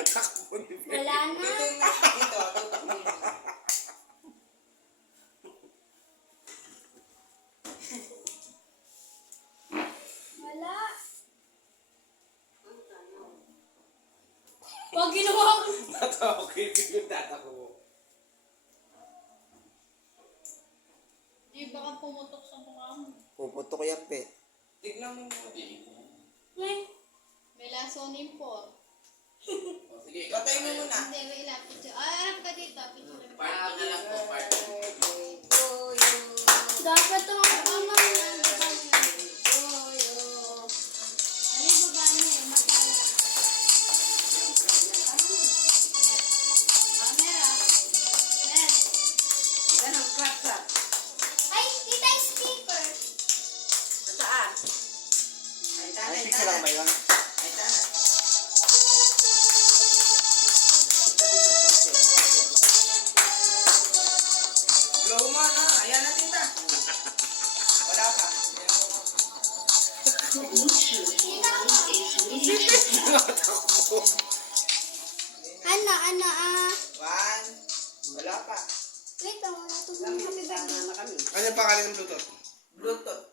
Wala na. Ito. Wala. Pag ginawa ko. Okay, yung tatak mo. Di baka pumutok sa mukha mo. Puputok yan, pe. Tignan mo. May lasonin po. Sige, Patay mo muna. Hindi, may ilapit siya. Harap ka dito. Picture. Part na lang po, part. Dapat ito ang mama mo. Ano yung baba niya eh? Matala. Camera. Yes. Ganun, kratsa. Ay, tita yung speaker. Saan? Ay, Ay, tanay, picture lang ba tanay. yun? Ay, tanay. Blow mo, no? Ayan na, tita. Wala pa. Tita mo. Ano, One. Wala pa. Wait, wala ito. Happy birthday. Ano yung pangalan ng Bluetooth? Bluetooth.